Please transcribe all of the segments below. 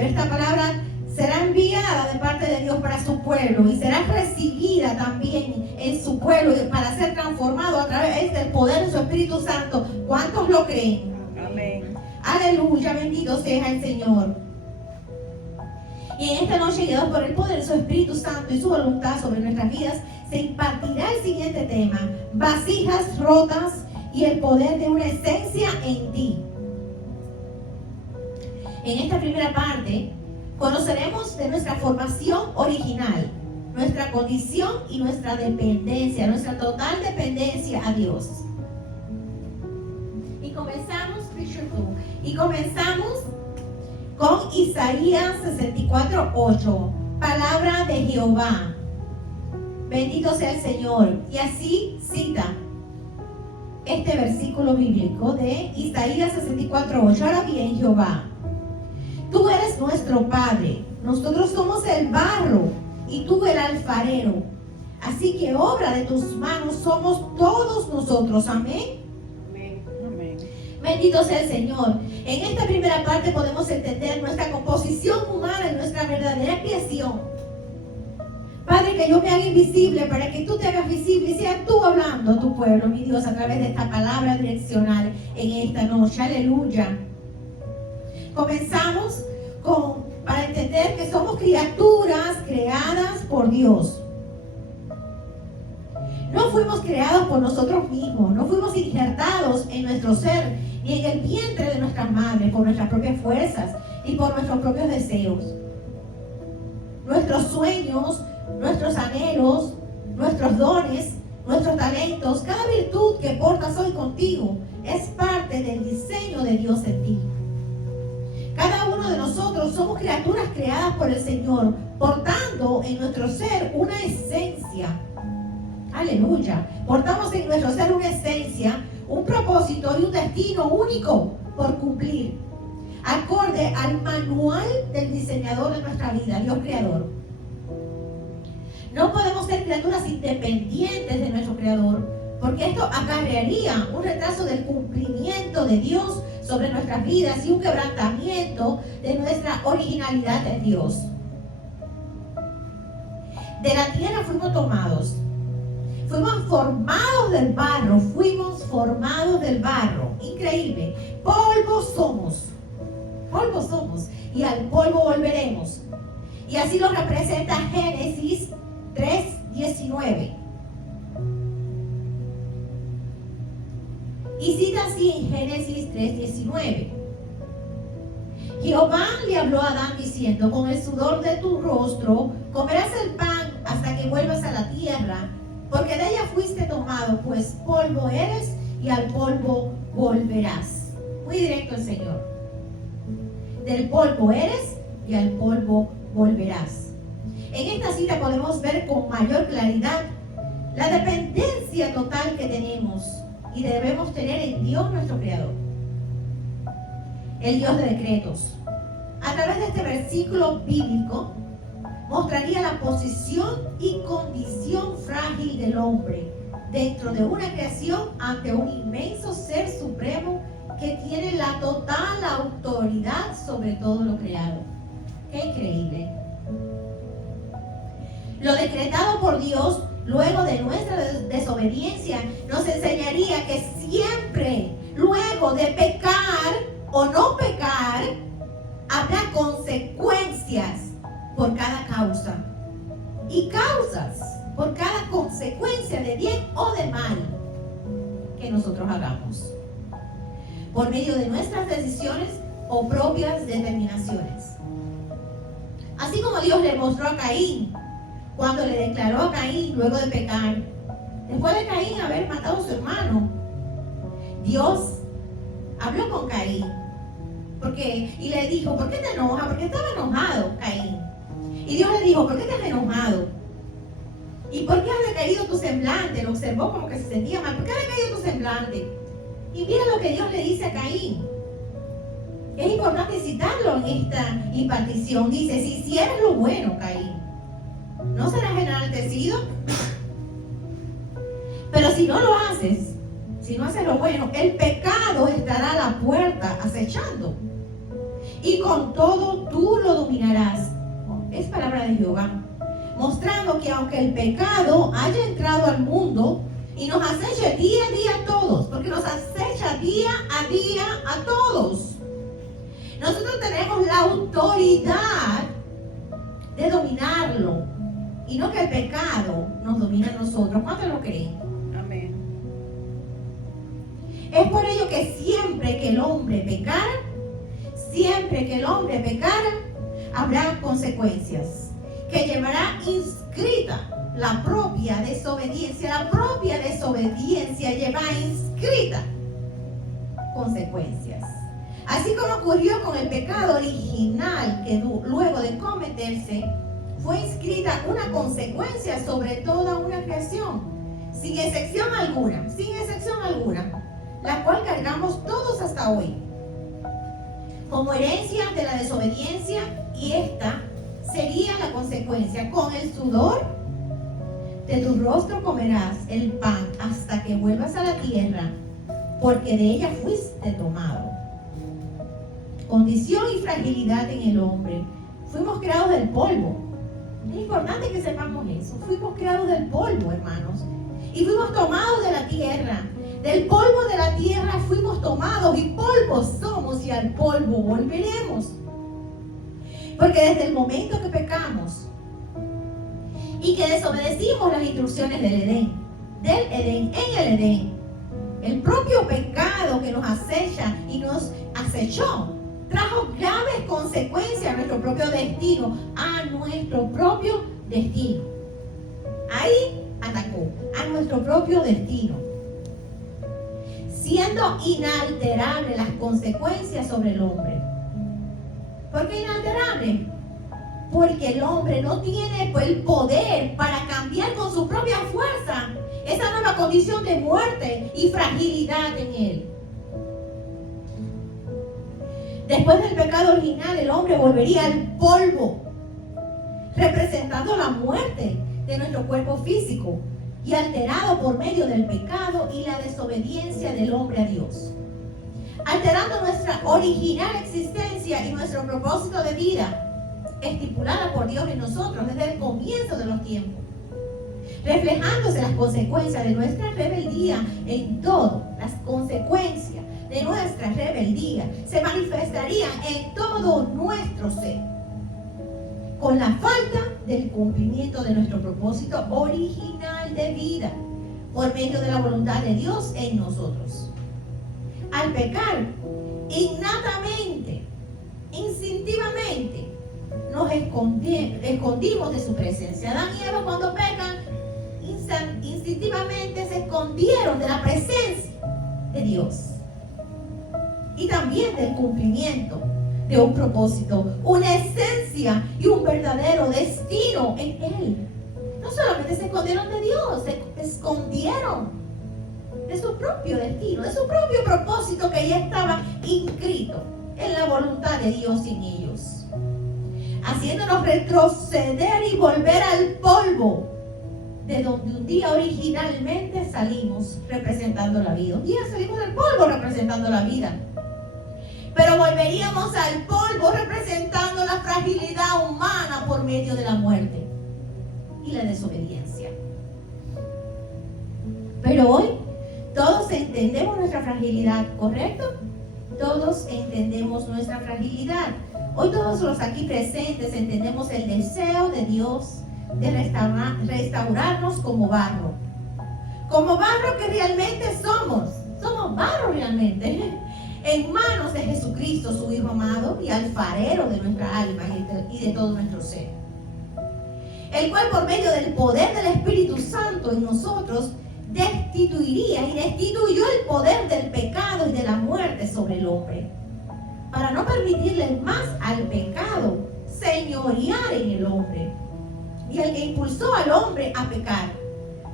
Esta palabra será enviada de parte de Dios para su pueblo y será recibida también en su pueblo para ser transformado a través del poder de su Espíritu Santo. ¿Cuántos lo creen? Amén. Aleluya, bendito sea el Señor. Y en esta noche, guiados por el poder de su Espíritu Santo y su voluntad sobre nuestras vidas, se impartirá el siguiente tema: vasijas rotas y el poder de una esencia en ti. En esta primera parte conoceremos de nuestra formación original, nuestra condición y nuestra dependencia, nuestra total dependencia a Dios. Y comenzamos con Isaías 64:8, palabra de Jehová. Bendito sea el Señor. Y así cita este versículo bíblico de Isaías 64:8. Ahora bien, Jehová, tú eres nuestro Padre, nosotros somos el barro y tú el alfarero. Así que obra de tus manos somos todos nosotros. Amén. Amén. Bendito sea el Señor. En esta primera parte podemos entender nuestra composición humana y nuestra verdadera creación. Padre, que yo me haga invisible para que tú te hagas visible y seas tú hablando a tu pueblo, mi Dios, a través de esta palabra direccional en esta noche. Aleluya. Comenzamos para entender que somos criaturas creadas por Dios. No fuimos creados por nosotros mismos, no fuimos injertados en nuestro ser, ni en el vientre de nuestras madres, por nuestras propias fuerzas y por nuestros propios deseos. Nuestros sueños, nuestros anhelos, nuestros dones, nuestros talentos, cada virtud que portas hoy contigo es parte del diseño de Dios en ti. Cada uno de nosotros somos criaturas creadas por el Señor, portando en nuestro ser una esencia. Aleluya. Portamos en nuestro ser una esencia, un propósito y un destino único por cumplir, acorde al manual del diseñador de nuestra vida, Dios Creador. No podemos ser criaturas independientes de nuestro Creador, porque esto acarrearía un retraso del cumplimiento de Dios sobre nuestras vidas y un quebrantamiento de nuestra originalidad en Dios. De la tierra fuimos tomados. Fuimos formados del barro, Increíble. Polvo somos y al polvo volveremos. Y así lo representa Génesis 3:19. Y cita así en Génesis 3:19. Jehová le habló a Adán diciendo: con el sudor de tu rostro comerás el pan hasta que vuelvas a la tierra, porque de ella fuiste tomado, pues polvo eres y al polvo volverás. Muy directo el Señor. Del polvo eres y al polvo volverás. En esta cita podemos ver con mayor claridad la dependencia total que tenemos y debemos tener en Dios nuestro Creador, el Dios de decretos. A través de este versículo bíblico mostraría la posición y condición frágil del hombre dentro de una creación ante un inmenso ser supremo que tiene la total autoridad sobre todo lo creado. ¡Qué increíble! Lo decretado por Dios luego de nuestra desobediencia nos enseñaría que siempre luego de pecar o no pecar habrá consecuencias por cada causa y causas por cada consecuencia de bien o de mal que nosotros hagamos por medio de nuestras decisiones o propias determinaciones. Así como Dios le mostró a Caín cuando le declaró a Caín luego de pecar, después de Caín haber matado a su hermano, Dios habló con Caín y le dijo: ¿por qué te enojas? Porque estaba enojado Caín. Y Dios le dijo: ¿por qué te has enojado? ¿Y por qué ha decaído tu semblante? Lo observó como que se sentía mal. ¿Por qué ha decaído tu semblante? Y mira lo que Dios le dice a Caín. Es importante citarlo en esta impartición. Dice: si hicieras lo bueno, Caín, ¿no serás enaltecido? Pero si no lo haces, si no haces lo bueno, el pecado estará a la puerta acechando. y con todo tú lo dominarás. Es palabra de Jehová, mostrando que aunque el pecado haya entrado al mundo y nos acecha día a día a todos, porque nos acecha día a todos, nosotros tenemos la autoridad de dominarlo y no que el pecado nos domine a nosotros. ¿Cuántos lo creen? Amén. Es por ello que siempre que el hombre pecara, habrá consecuencias que llevará inscrita la propia desobediencia. La propia desobediencia lleva inscrita consecuencias. Así como ocurrió con el pecado original, que luego de cometerse fue inscrita una consecuencia sobre toda una creación, sin excepción alguna, la cual cargamos todos hasta hoy, como herencia de la desobediencia, y esta sería la consecuencia: con el sudor de tu rostro comerás el pan hasta que vuelvas a la tierra, porque de ella fuiste tomado. Condición y fragilidad en el hombre. Fuimos creados del polvo. Es importante que sepamos eso. Fuimos creados del polvo, hermanos, y fuimos tomados de la tierra. Del polvo de la tierra fuimos tomados, y polvo somos y al polvo volveremos. Porque desde el momento que pecamos y que desobedecimos las instrucciones del Edén, en el Edén, el propio pecado que nos acecha y nos acechó trajo graves consecuencias a nuestro propio destino, Ahí atacó a nuestro propio destino, siendo inalterables las consecuencias sobre el hombre. ¿Por qué inalterable? Porque el hombre no tiene el poder para cambiar con su propia fuerza esa nueva condición de muerte y fragilidad en él. Después del pecado original, el hombre volvería al polvo, representando la muerte de nuestro cuerpo físico y alterado por medio del pecado y la desobediencia del hombre a Dios, alterando nuestra original existencia y nuestro propósito de vida, estipulada por Dios en nosotros desde el comienzo de los tiempos, reflejándose las consecuencias de nuestra rebeldía en todo. Las consecuencias de nuestra rebeldía se manifestarían en todo nuestro ser, con la falta del cumplimiento de nuestro propósito original de vida por medio de la voluntad de Dios en nosotros. Al pecar, innatamente, instintivamente, nos escondimos de su presencia. Adán y Eva, cuando pecan, instintivamente se escondieron de la presencia de Dios y también del cumplimiento de un propósito, una esencia y un verdadero destino en Él. No solamente se escondieron de Dios, se escondieron de su propio destino, de su propio propósito que ya estaba inscrito en la voluntad de Dios en ellos, haciéndonos retroceder y volver al polvo de donde un día originalmente salimos representando la vida. Un día salimos del polvo representando la vida, pero volveríamos al polvo representando la fragilidad humana por medio de la muerte y la desobediencia. Pero hoy todos entendemos nuestra fragilidad, ¿correcto? Todos entendemos nuestra fragilidad. Hoy todos los aquí presentes entendemos el deseo de Dios de restaurarnos como barro que realmente somos barro realmente, en manos de Jesucristo, su Hijo amado y alfarero de nuestra alma y de todo nuestro ser, el cual por medio del poder del Espíritu Santo en nosotros destituiría y destituyó el poder del pecado y de la muerte sobre el hombre, para no permitirle más al pecado señorear en el hombre, y el que impulsó al hombre a pecar,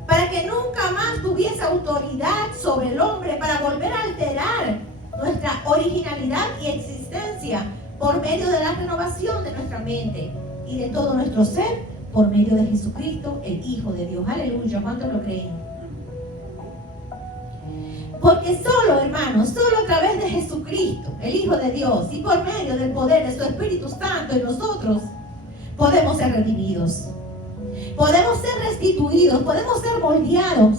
para que nunca más tuviese autoridad sobre el hombre, para volver a alterar nuestra originalidad y existencia por medio de la renovación de nuestra mente y de todo nuestro ser por medio de Jesucristo, el Hijo de Dios. Aleluya, ¿cuántos lo creen? Porque solo, hermanos, solo a través de Jesucristo, el Hijo de Dios, y por medio del poder de su Espíritu Santo en nosotros, podemos ser redimidos, podemos ser restituidos, podemos ser moldeados,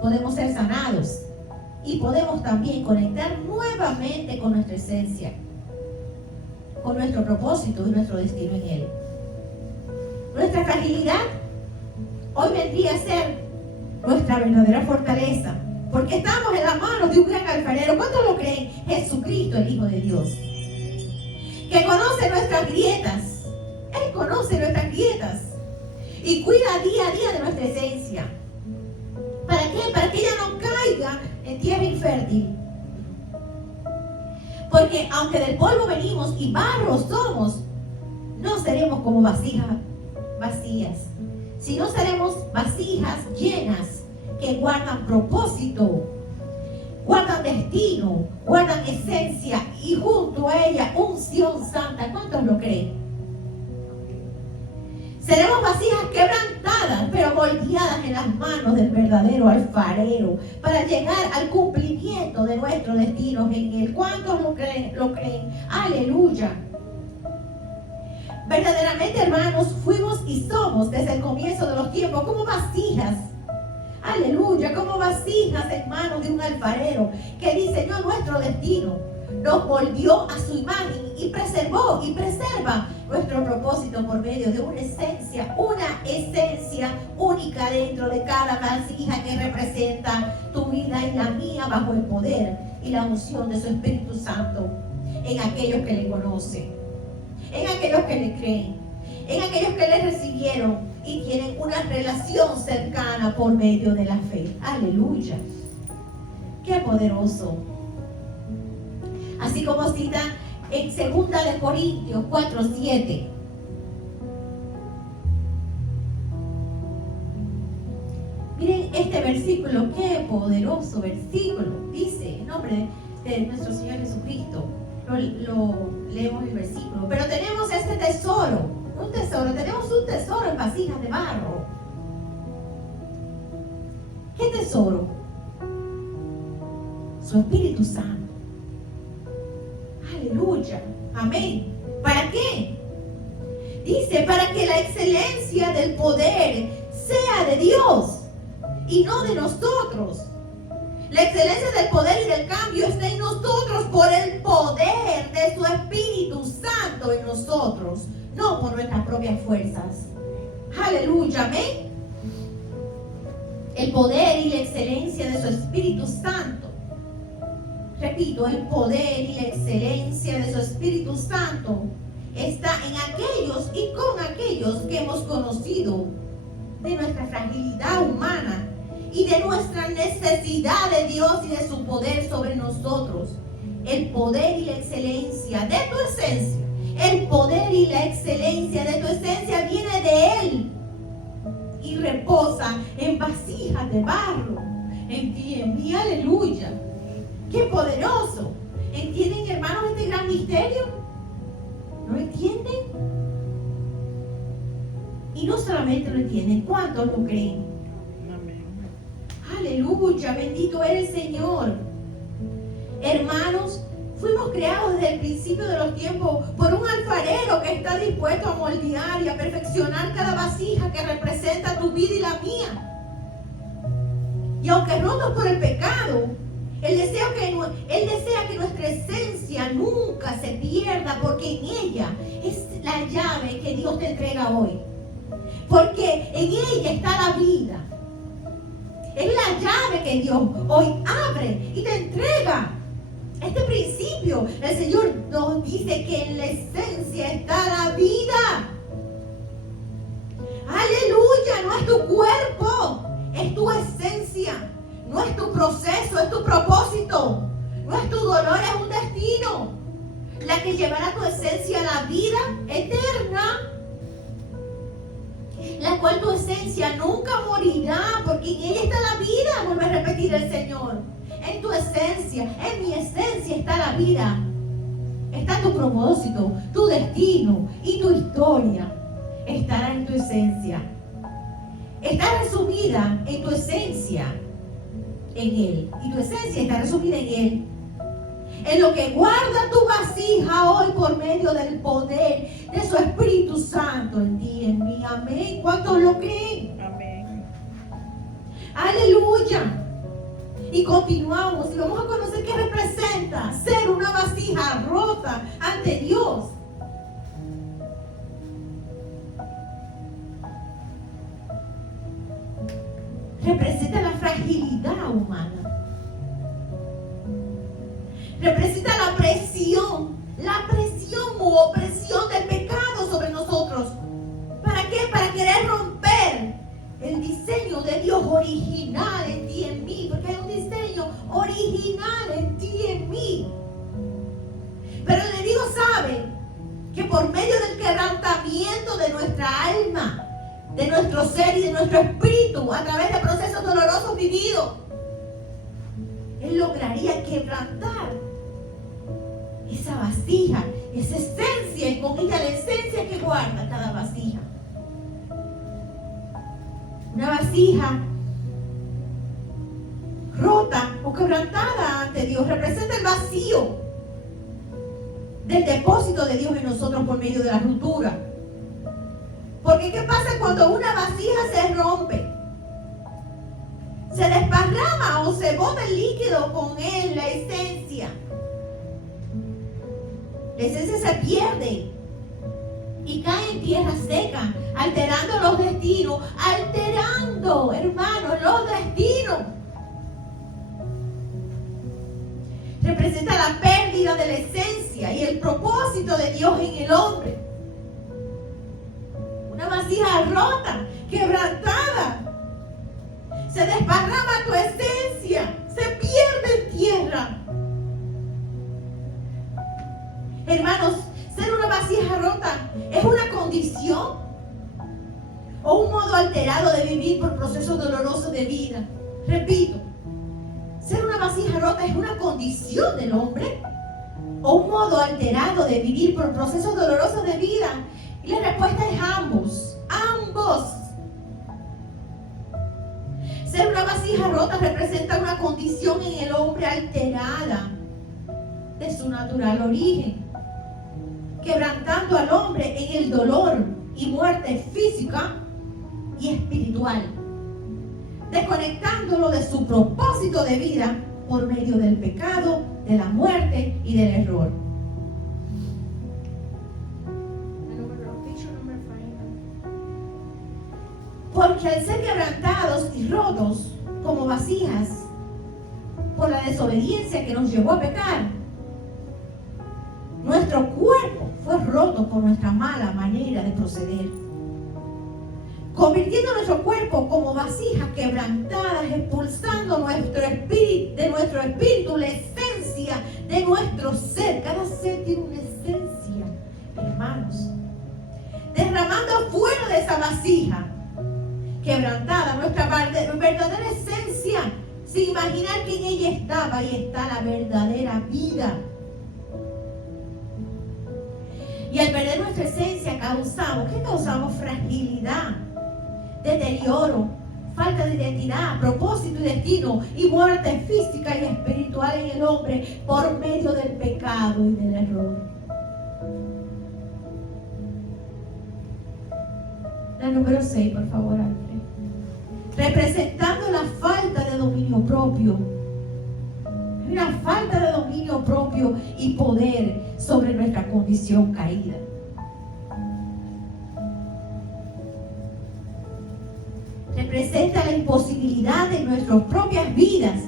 podemos ser sanados y podemos también conectar nuevamente con nuestra esencia, con nuestro propósito y nuestro destino en Él. Nuestra fragilidad hoy vendría a ser nuestra verdadera fortaleza, porque estamos en las manos de un gran alfarero. ¿Cuántos lo creen? Jesucristo, el Hijo de Dios, que conoce nuestras grietas. Él conoce nuestras grietas y cuida día a día de nuestra esencia. ¿Para qué? Para que ella no caiga en tierra infértil. Porque aunque del polvo venimos y barro somos, no seremos como vasijas vacías, sino seremos vasijas llenas que guardan propósito, guardan destino, guardan esencia y junto a ella unción santa. ¿Cuántos lo creen? Seremos vasijas quebrantadas, pero moldeadas en las manos del verdadero alfarero para llegar al cumplimiento de nuestro destino en Él. ¿Cuántos lo creen? Aleluya. Verdaderamente, hermanos, fuimos y somos desde el comienzo de los tiempos como vasijas. Aleluya, como vasijas en manos de un alfarero que diseñó nuestro destino, nos moldeó a su imagen y preservó y preserva nuestro propósito por medio de una esencia única dentro de cada vasija que representa tu vida y la mía bajo el poder y la unción de su Espíritu Santo en aquellos que le conocen, en aquellos que le creen, en aquellos que le recibieron y tienen una relación cercana por medio de la fe. Aleluya. Qué poderoso. Así como cita en 2 de Corintios 4:7. Miren este versículo, qué poderoso versículo. Dice, en nombre de nuestro Señor Jesucristo, lo leemos el versículo. Pero tenemos este tesoro, tenemos un tesoro en vasijas de barro. ¿Qué tesoro? Su Espíritu Santo. Aleluya, amén. ¿Para qué? Dice, para que la excelencia del poder sea de Dios y no de nosotros. La excelencia del poder y del cambio está en nosotros por el poder de su Espíritu Santo en nosotros, no por nuestras propias fuerzas. Aleluya, amén. El poder y la excelencia de su Espíritu Santo. Repito, el poder y la excelencia de su Espíritu Santo está en aquellos y con aquellos que hemos conocido de nuestra fragilidad humana y de nuestra necesidad de Dios y de su poder sobre nosotros. El poder y la excelencia de tu esencia, el poder y la excelencia de tu esencia viene de Él y reposa en vasijas de barro, en ti, en mí. Aleluya. ¡Qué poderoso! ¿Entienden, hermanos, este gran misterio? ¿Lo entienden? Y no solamente lo entienden, ¿cuántos lo creen? Amén. Aleluya, bendito eres, Señor. Hermanos, fuimos creados desde el principio de los tiempos por un alfarero que está dispuesto a moldear y a perfeccionar cada vasija que representa tu vida y la mía. Y aunque rotos por el pecado, Él desea que nuestra esencia nunca se pierda, porque en ella es la llave que Dios te entrega hoy. Porque en ella está la vida. Es la llave que Dios hoy abre y te entrega. Este principio, el Señor nos dice que en la esencia está la vida. Aleluya, no es tu cuerpo, es tu esencia. No es tu proceso, es tu propósito. No es tu dolor, es un destino. La que llevará tu esencia a la vida eterna. La cual tu esencia nunca morirá, porque en ella está la vida. Vuelve a repetir el Señor. En tu esencia, en mi esencia está la vida. Está tu propósito, tu destino y tu historia. Estará en tu esencia. Está resumida en tu esencia. en Él. Y tu esencia está resumida en Él. En lo que guarda tu vasija hoy por medio del poder de su Espíritu Santo en ti, en mí. Amén. ¿Cuántos lo creen? Amén. Aleluya. Y continuamos y vamos a conocer qué representa ser una vasija rota ante Dios. Representa la fragilidad humana. Representa la presión u opresión del pecado sobre nosotros. ¿Para qué? Para querer romper el diseño de Dios original en ti y en mí, porque hay un diseño original en ti y en mí. Pero el enemigo sabe que por medio del quebrantamiento de nuestra alma, de nuestro ser y de nuestro espíritu, a través de procesos dolorosos vividos, Él lograría quebrantar esa vasija, esa esencia, y con ella la esencia que guarda cada vasija. Una vasija rota o quebrantada ante Dios representa el vacío del depósito de Dios en nosotros por medio de la ruptura. Porque ¿qué pasa cuando una vasija se rompe? Se desparrama o se bota el líquido con él, la esencia. La esencia se pierde y cae en tierra seca, alterando los destinos, hermanos, los destinos. Representa la pérdida de la esencia y el propósito de Dios en el hombre. Una vasija rota, quebrantada, se desparrama tu esencia, se pierde en tierra. Hermanos, ser una vasija rota es una condición o un modo alterado de vivir por procesos dolorosos de vida. Repito, ser una vasija rota es una condición del hombre o un modo alterado de vivir por procesos dolorosos de vida. Y la respuesta es ambos. Ser una vasija rota representa una condición en el hombre alterada de su natural origen, quebrantando al hombre en el dolor y muerte física y espiritual, desconectándolo de su propósito de vida por medio del pecado, de la muerte y del error. Porque al ser quebrantados y rotos como vasijas por la desobediencia que nos llevó a pecar, nuestro cuerpo fue roto por nuestra mala manera de proceder, convirtiendo nuestro cuerpo como vasijas quebrantadas, expulsando de nuestro espíritu la esencia de nuestro ser. Cada ser tiene una esencia, hermanos, derramando fuera de esa vasija quebrantada nuestra verdadera esencia, sin imaginar que en ella estaba y está la verdadera vida. Y al perder nuestra esencia causamos fragilidad, deterioro, falta de identidad, propósito y destino, y muerte física y espiritual en el hombre por medio del pecado y del error. La número 6, por favor, André. Representando la falta de dominio propio. Una falta de dominio propio y poder sobre nuestra condición caída. Representa la imposibilidad de nuestras propias vidas.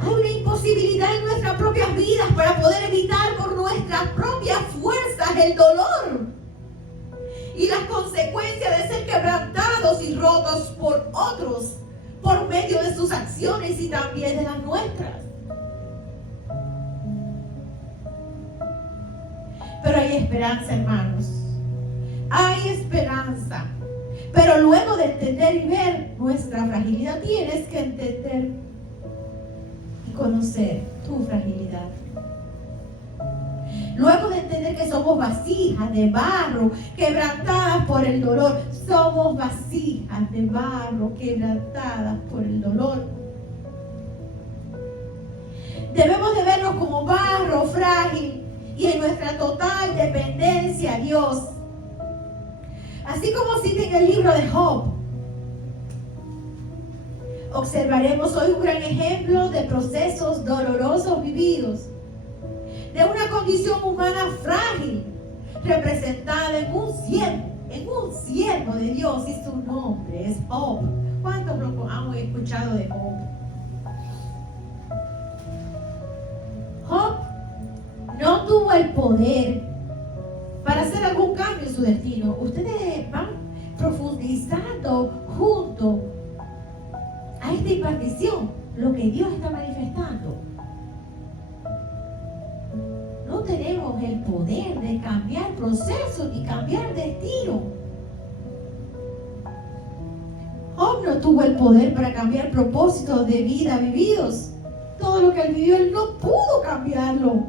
Hay una imposibilidad en nuestras propias vidas para poder evitar por nuestras propias fuerzas el dolor y las consecuencias de ser quebrantados y rotos por otros por medio de sus acciones y también de las nuestras. Pero hay esperanza, hermanos. Hay esperanza. Pero luego de entender y ver nuestra fragilidad, tienes que entender y conocer tu fragilidad. Luego de entender que somos vasijas de barro, quebrantadas por el dolor. Somos vasijas de barro, quebrantadas por el dolor. Debemos de vernos como barro frágil y en nuestra total dependencia a Dios. Así como cita en el libro de Job, observaremos hoy un gran ejemplo de procesos dolorosos vividos, de una condición humana frágil, representada en un siervo de Dios, y su nombre es Job. ¿Cuántos lo han escuchado de Job? Job no tuvo el poder para hacer algún cambio en su destino. Ustedes van profundizando junto a esta impartición lo que Dios está manifestando. No tenemos el poder de cambiar procesos ni cambiar destino. Job no tuvo el poder para cambiar propósitos de vida vividos. Todo lo que él vivió, él no pudo cambiarlo.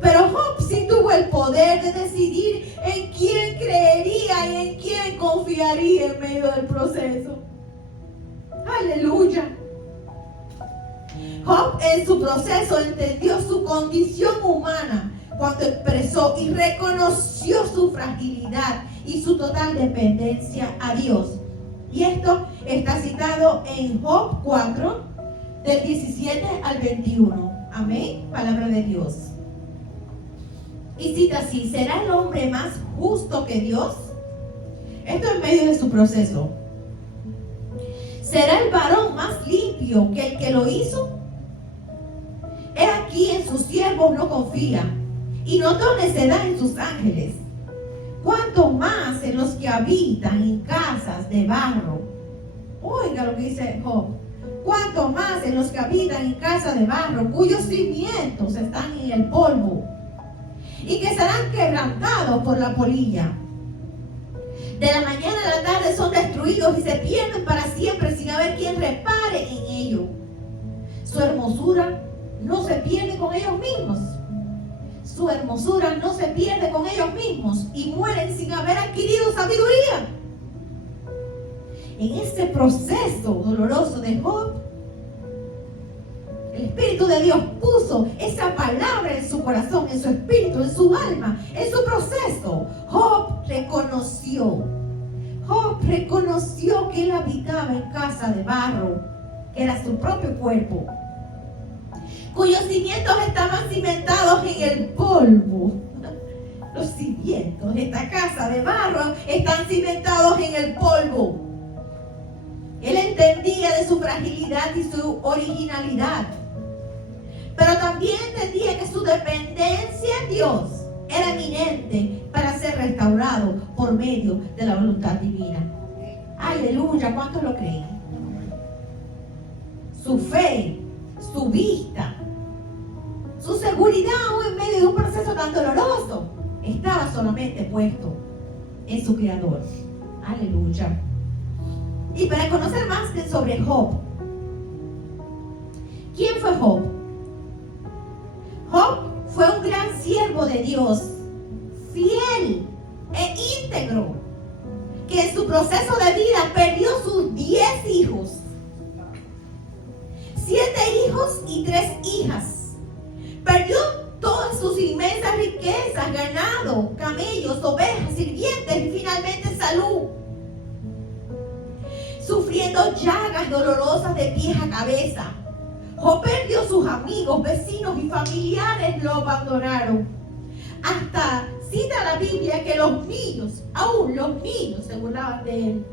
Pero Job sí tuvo el poder de decidir en quién creería y en quién confiaría en medio del proceso. Aleluya. Job en su proceso entendió su condición humana cuando expresó y reconoció su fragilidad y su total dependencia a Dios. Y esto está citado en Job 4, del 17 al 21. Amén. Palabra de Dios. Y cita así: ¿será el hombre más justo que Dios? Esto en medio de su proceso. ¿Será el varón más limpio que el que lo hizo? He aquí en sus siervos no confía, y notó necedad en sus ángeles. Cuanto más en los que habitan en casas de barro. Oiga lo que dice Job. Cuanto más en los que habitan en casas de barro, cuyos cimientos están en el polvo, y que serán quebrantados por la polilla. De la mañana a la tarde son destruidos y se pierden para siempre sin haber quien repare en ello. Su hermosura no se pierde con ellos mismos. Su hermosura no se pierde con ellos mismos y mueren sin haber adquirido sabiduría. En este proceso doloroso de Job, el Espíritu de Dios puso esa palabra en su corazón, en su espíritu, en su alma, en su proceso. Job reconoció que él habitaba en casa de barro, que era su propio cuerpo, cuyos cimientos estaban cimentados en el polvo. Los cimientos de esta casa de barro están cimentados en el polvo. Él entendía de su fragilidad y su originalidad, pero también entendía que su dependencia en Dios era eminente para ser restaurado por medio de la voluntad divina. Aleluya, ¿cuántos lo creen? Su fe, su vista, su seguridad aún en medio de un proceso tan doloroso estaba solamente puesto en su Creador. Aleluya. Y para conocer más sobre Job, ¿quién fue Job? Job fue un gran siervo de Dios, fiel e íntegro, que en su proceso de vida perdió sus 10 hijos, 7 hijos y 3 hijas. Perdió todas sus inmensas riquezas, ganado, camellos, ovejas, sirvientes y finalmente salud. Sufriendo llagas dolorosas de pies a cabeza. Job perdió sus amigos, vecinos y familiares lo abandonaron. Hasta cita la Biblia que los niños, aún los niños, se burlaban de él.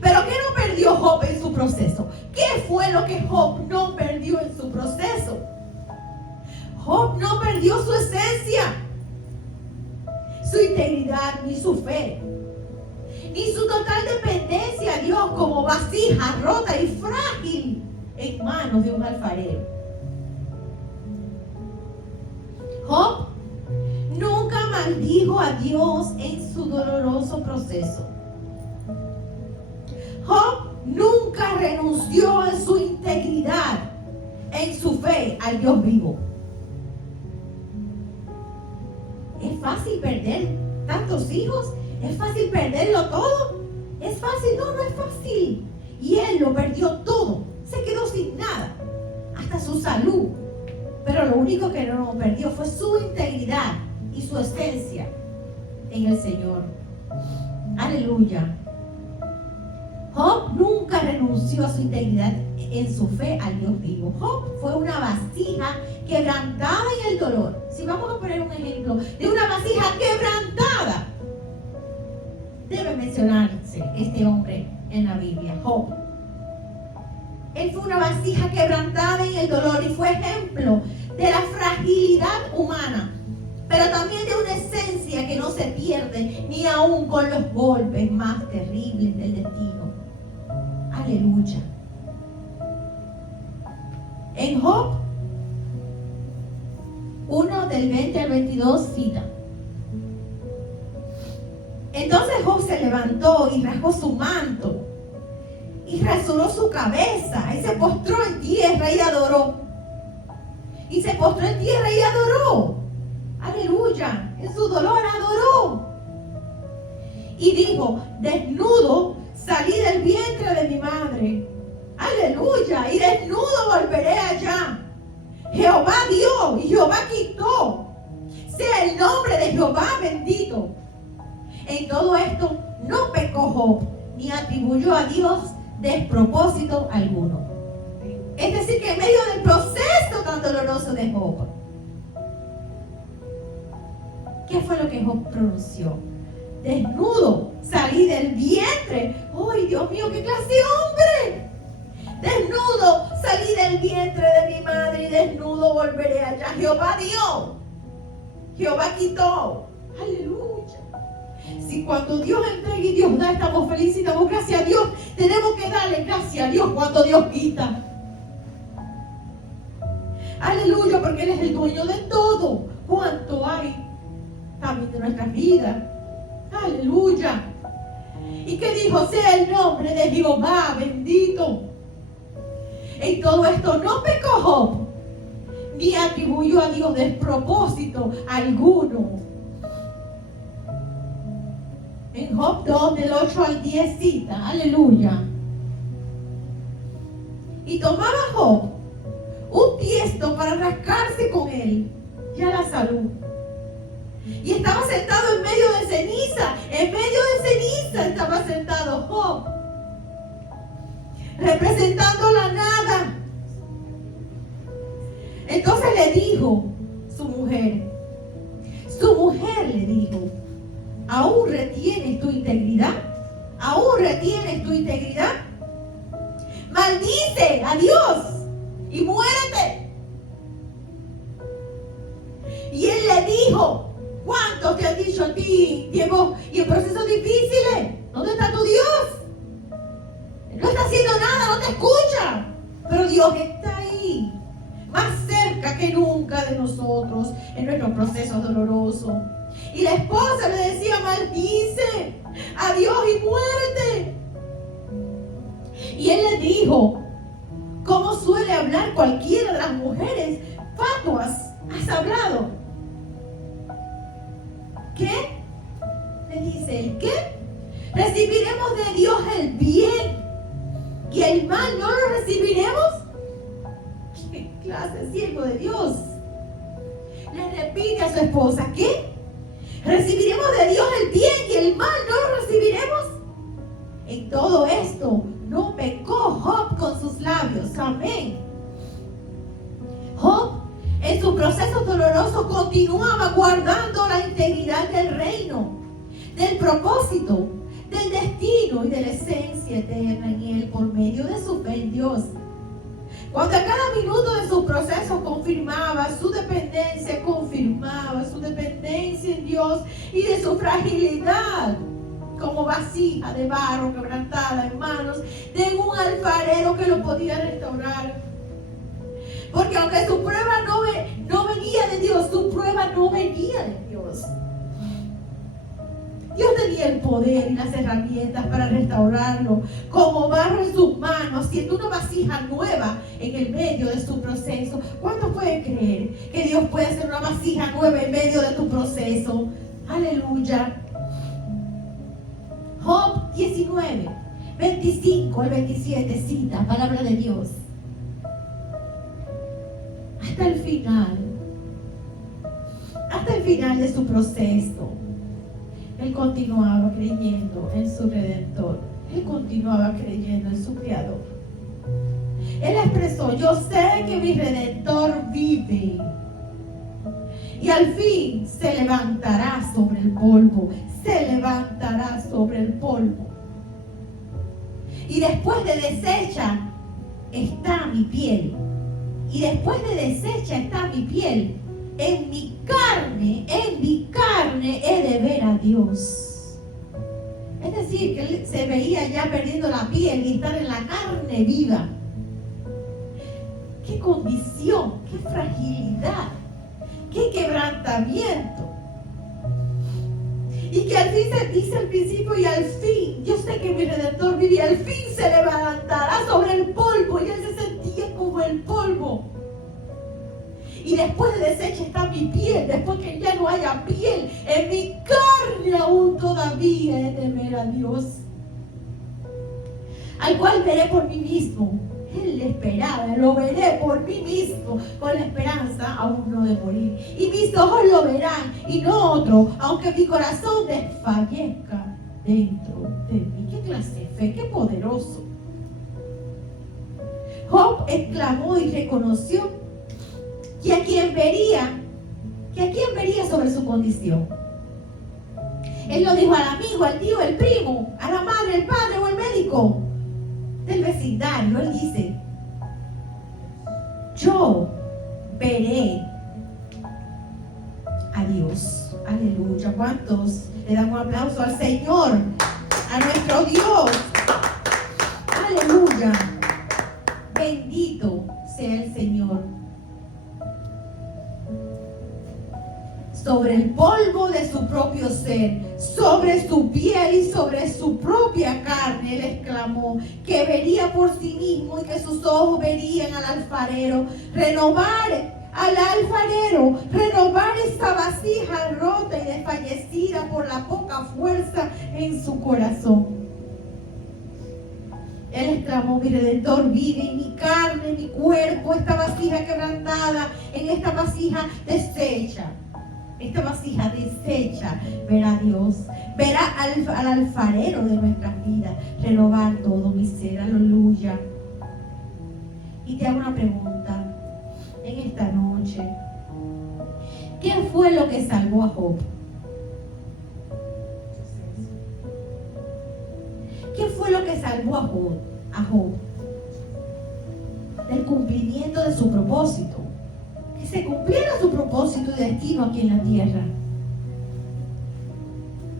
Pero ¿qué no perdió Job en su proceso? ¿Qué fue lo que Job no perdió en su proceso? Job no perdió su esencia, su integridad ni su fe, ni su total dependencia a Dios como vasija rota y frágil en manos de un alfarero. Job nunca maldijo a Dios en su doloroso proceso. Job nunca renunció en su integridad, en su fe al Dios vivo. ¿Es fácil perder tantos hijos? ¿Es fácil perderlo todo? ¿Es fácil? No, no es fácil. Y él lo perdió todo se quedó sin nada, hasta su salud. Pero lo único que no perdió fue su integridad y su esencia en el Señor. Aleluya. Job nunca renunció a su integridad en su fe al Dios vivo. Job fue una vasija quebrantada en el dolor. Si vamos a poner un ejemplo de una vasija quebrantada, debe mencionarse este hombre en la Biblia, Job. Él fue una vasija quebrantada en el dolor y fue ejemplo de la fragilidad humana, pero también de una esencia que no se pierde ni aún con los golpes más terribles del destino. Aleluya. En Job 1 del 20 al 22 cita: entonces Job se levantó y rasgó su manto y rasuró su cabeza y se postró en tierra y adoró. Y se postró en tierra y adoró. Aleluya. En su dolor adoró. Y dijo: desnudo salí del vientre de mi madre. Aleluya. Y desnudo volveré allá. Jehová dio y Jehová quitó. Sea el nombre de Jehová bendito. En todo esto no pecó Job, ni atribuyó a Dios despropósito alguno. Es decir, que en medio del proceso tan doloroso de Job, ¿qué fue lo que Job pronunció? Desnudo salí del vientre. ¡Ay, Dios mío, qué clase de hombre! Desnudo salí del vientre de mi madre y desnudo volveré allá. Jehová dio, Jehová quitó. Aleluya. Si cuando Dios entrega y Dios da, estamos felices y damos gracias a Dios, tenemos que darle gracias a Dios cuando Dios quita. Aleluya, porque Él es el dueño de todo. ¿Cuánto hay también de nuestras vidas? Aleluya. ¿Y qué dijo? Sea el nombre de Jehová bendito. En todo esto no pecó Job, ni atribuyó a Dios despropósito alguno. En Job 2, del 8 al 10 cita, aleluya. Y tomaba Job un tiesto para rascarse con él, ya la salud. Y estaba sentado en medio de ceniza, estaba sentado Job, representando la nada. Entonces le dijo su mujer le dijo: ¿aún retienes tu integridad? ¿Aún retienes tu integridad? Maldice a Dios y muérete. Y él le dijo: ¿cuántos te han dicho a ti tiempos y en procesos difíciles? ¿Dónde está tu Dios? No está haciendo nada, no te escucha. Pero Dios está ahí, más cerca que nunca de nosotros en nuestros procesos dolorosos. Y la esposa le decía: maldice a Dios y muérete. Y él le dijo, como suele hablar cualquiera de las mujeres fatuas: ¿has hablado? ¿Qué? Le dice él: ¿qué? ¿Recibiremos de Dios el bien y el mal no lo recibiremos? ¿Qué clase de siervo de Dios? Le repite a su esposa: ¿qué? ¿Recibiremos de Dios el bien y el mal no lo recibiremos? En todo esto no pecó Job con sus labios. Amén. Job, en su proceso doloroso, continuaba guardando la integridad del reino, del propósito, del destino y de la esencia eterna en él por medio de su fe en Dios. Cuando a cada minuto de su proceso confirmaba su dependencia en Dios y de su fragilidad como vasija de barro quebrantada en manos de un alfarero que lo podía restaurar. Porque aunque su prueba no venía de Dios, su prueba no venía de Dios. Dios tenía el poder y las herramientas para restaurarlo como barro en sus manos, siendo una vasija nueva en el medio de su proceso. ¿Cuántos pueden creer que Dios puede hacer una vasija nueva en medio de tu proceso? Aleluya. Job 19, 25 al 27 cita palabra de Dios. hasta el final de su proceso, él continuaba creyendo en su Redentor. Él continuaba creyendo en su Creador. Él expresó: yo sé que mi Redentor vive y al fin se levantará sobre el polvo. Se levantará sobre el polvo. Y después de deshecha está mi piel. Y después de deshecha está mi piel. En mi carne he de ver a Dios. Es decir, que él se veía ya perdiendo la piel y estar en la carne viva. Qué condición, qué fragilidad, qué quebrantamiento. Y que al fin se dice al principio: y al fin, yo sé que mi Redentor vive, y al fin se levantará sobre el polvo. Y él se sentía como el polvo. Y después de deshecha está mi piel. Después que ya no haya piel, en mi carne aún todavía he de ver a Dios, al cual veré por mí mismo. Él le esperaba: lo veré por mí mismo, con la esperanza aún no de morir. Y mis ojos lo verán y no otro, aunque mi corazón desfallezca dentro de mí. ¿Qué clase de fe? ¡Qué poderoso! Job exclamó y reconoció que a quien vería sobre su condición. Él lo dijo al amigo, al tío, al primo, a la madre, el padre o el médico del vecindario. Él dice: yo veré a Dios. Aleluya. ¿Cuántos le dan un aplauso al Señor, a nuestro Dios? Aleluya. Bendito sea el Señor. Sobre el polvo de su propio ser, sobre su piel y sobre su propia carne, él exclamó que vería por sí mismo y que sus ojos verían al alfarero renovar esa vasija rota y desfallecida por la poca fuerza en su corazón. Él exclamó: mi Redentor vive, y mi carne, mi cuerpo, esta vasija quebrantada, en esta vasija deshecha. Esta vasija deshecha verá a Dios, verá al alfarero de nuestras vidas renovar todo mi ser. Aleluya. Y te hago una pregunta en esta noche: ¿qué fue lo que salvó a Job? ¿Qué fue lo que salvó a Job? Del cumplimiento de su propósito. Que se cumpliera su propósito y destino aquí en la tierra.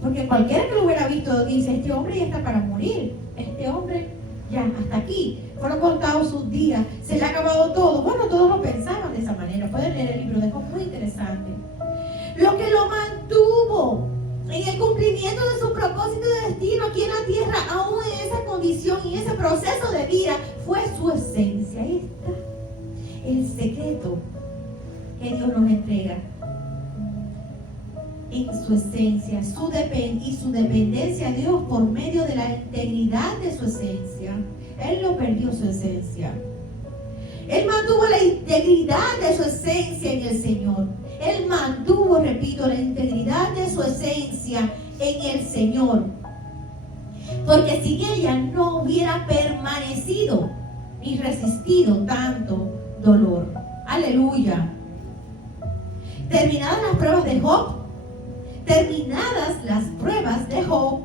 Porque cualquiera que lo hubiera visto dice: este hombre ya está para morir. Este hombre ya hasta aquí. Fueron contados sus días. Se le ha acabado todo. Bueno, todos lo pensaban de esa manera. Pueden leer el libro de Job, muy interesante. Lo que lo mantuvo en el cumplimiento de su propósito y destino aquí en la tierra, aún en esa condición y ese proceso de vida, fue su esencia. Ahí está el secreto que Dios nos entrega. En su esencia, y su dependencia a Dios por medio de la integridad de su esencia. Él no perdió su esencia. Él mantuvo la integridad de su esencia en el Señor. Él mantuvo, repito, la integridad de su esencia en el Señor. Porque sin ella no hubiera permanecido ni resistido tanto dolor. Aleluya. Terminadas las pruebas de Job,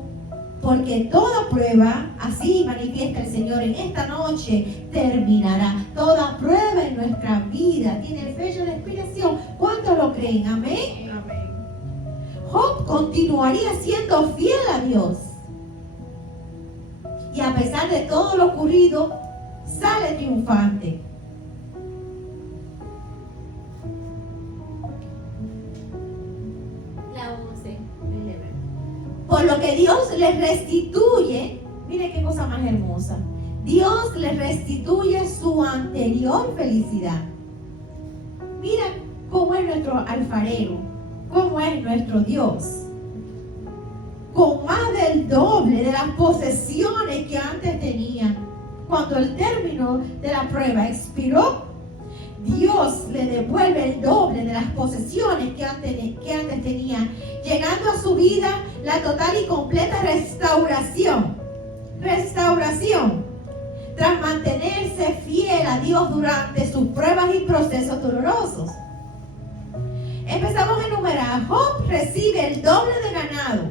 porque toda prueba, así manifiesta el Señor en esta noche, terminará. Toda prueba en nuestra vida tiene fecha de expiración. ¿Cuántos lo creen? Amén. Amén. Job continuaría siendo fiel a Dios. Y a pesar de todo lo ocurrido, sale triunfante. Por lo que Dios les restituye, mire qué cosa más hermosa. Dios les restituye su anterior felicidad. Mira cómo es nuestro alfarero, cómo es nuestro Dios. Con más del doble de las posesiones que antes tenía. Cuando el término de la prueba expiró, Dios le devuelve el doble de las posesiones que antes tenía, llegando a su vida la total y completa restauración. Restauración. Tras mantenerse fiel a Dios durante sus pruebas y procesos dolorosos. Empezamos a enumerar. Job recibe el doble de ganado.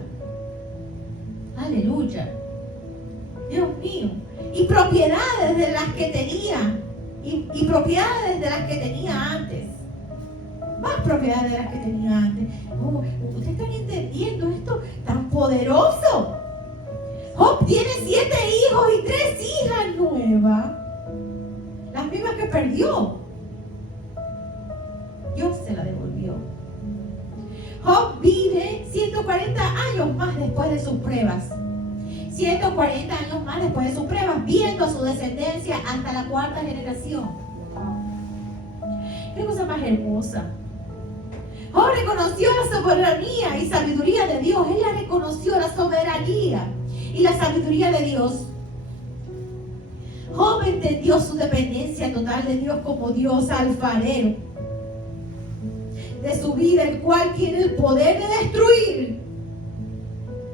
Aleluya. Dios mío. Y propiedades de las que tenía. Y propiedades de las que tenía antes. Más propiedades de las que tenía antes. Oh, ¿ustedes están entendiendo esto tan poderoso? Job tiene 7 hijos y 3 hijas nuevas. Las mismas que perdió. Dios se la devolvió. Job vive 140 años más después de sus pruebas. 140 años más después de sus pruebas, viendo a su descendencia hasta la 4ª generación. Qué cosa más hermosa. Job reconoció la soberanía y sabiduría de Dios. Él la reconoció, la soberanía y la sabiduría de Dios. Job entendió su dependencia total de Dios como Dios alfarero de su vida, el cual tiene el poder de destruir,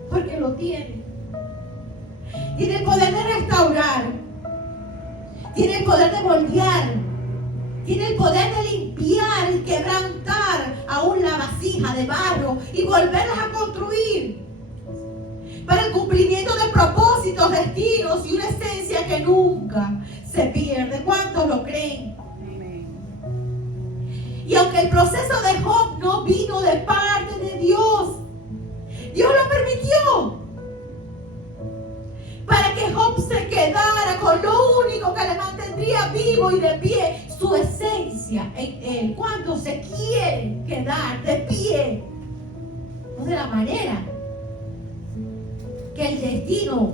porque lo tiene. Tiene el poder de restaurar, tiene el poder de moldear, tiene el poder de limpiar y quebrantar aún la vasija de barro y volverlas a construir para el cumplimiento de propósitos, destinos y una esencia que nunca se pierde. ¿Cuántos lo creen? Amén. Y aunque el proceso de Job no vino de parte de Dios, Dios lo permitió para que Job se quedara con lo único que le mantendría vivo y de pie, su esencia en él. Cuando se quiere quedar de pie, no de la manera que el destino,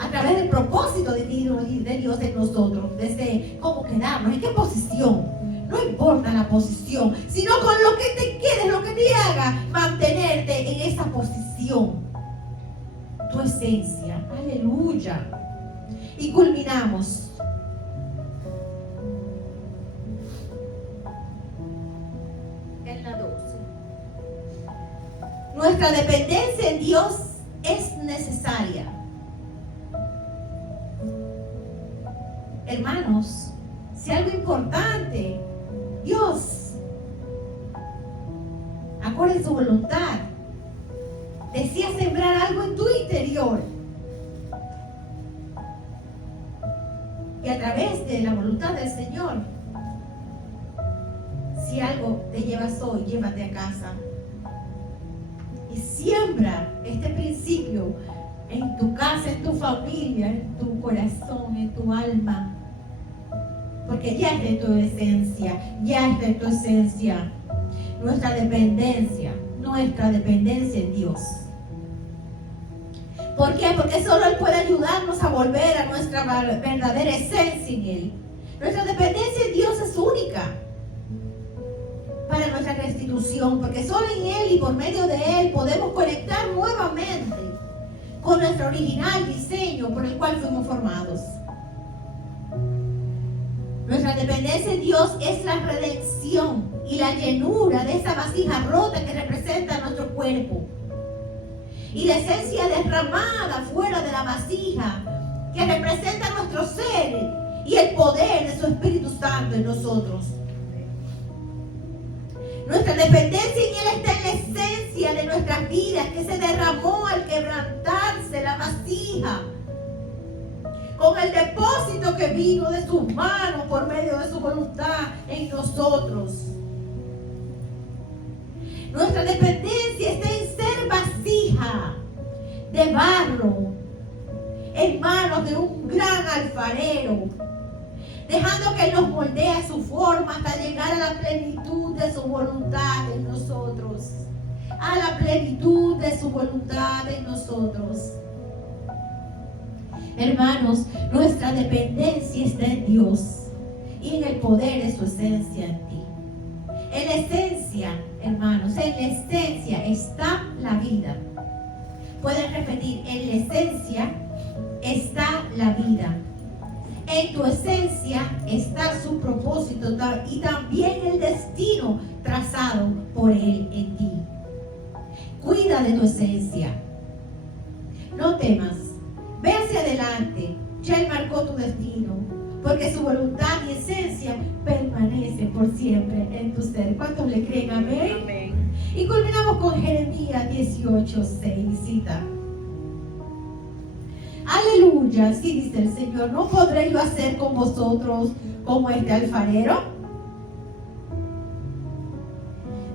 a través del propósito divino de Dios en nosotros, desde cómo quedarnos, en qué posición. No importa la posición, sino con lo que te quedes, lo que te haga mantenerte en esa posición. Tu esencia. Aleluya. Y culminamos. En la 12. Nuestra dependencia en Dios es necesaria. Hermanos, si algo importante, Dios, acorde a su voluntad, desea sembrar algo en tu interior. Y a través de la voluntad del Señor, si algo te llevas hoy, llévate a casa. Y siembra este principio en tu casa, en tu familia, en tu corazón, en tu alma. Porque ya está en tu esencia, ya está en tu esencia. Nuestra dependencia en Dios. ¿Por qué? Porque solo Él puede ayudarnos a volver a nuestra verdadera esencia en Él. Nuestra dependencia en Dios es única para nuestra restitución, porque solo en Él y por medio de Él podemos conectar nuevamente con nuestro original diseño por el cual fuimos formados. Nuestra dependencia en Dios es la redención y la llenura de esa vasija rota que representa nuestro cuerpo. Y la esencia derramada fuera de la vasija que representa nuestro ser y el poder de su Espíritu Santo en nosotros. Nuestra dependencia en Él está en la esencia de nuestras vidas que se derramó al quebrantarse la vasija, con el depósito que vino de sus manos por medio de su voluntad en nosotros. Nuestra dependencia está en ser vasija de barro en manos de un gran alfarero, dejando que Él nos moldee a su forma hasta llegar a la plenitud de su voluntad en nosotros. A la plenitud de su voluntad en nosotros. Hermanos, nuestra dependencia está en Dios y en el poder de su esencia en ti. En la esencia, hermanos, en la esencia está la vida. Pueden repetir, en la esencia está la vida. En tu esencia está su propósito y también el destino trazado por Él en ti. Cuida de tu esencia. No temas. Ve hacia adelante. Ya Él marcó tu destino. Porque su voluntad y esencia permanece por siempre en tu ser. ¿Cuántos le creen? Amén. Amén. Y culminamos con Jeremías 18:6. Cita. Aleluya, sí dice el Señor, ¿no podré yo hacer con vosotros como este alfarero?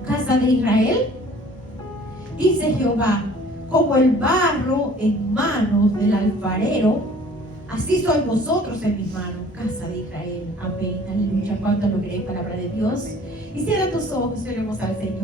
Casa de Israel, dice Jehová, como el barro en manos del alfarero, así sois vosotros en mis manos, casa de Israel. Amén, aleluya. ¿Cuánto lo creen? Palabra de Dios. Y cierra tus ojos y oremos al Señor.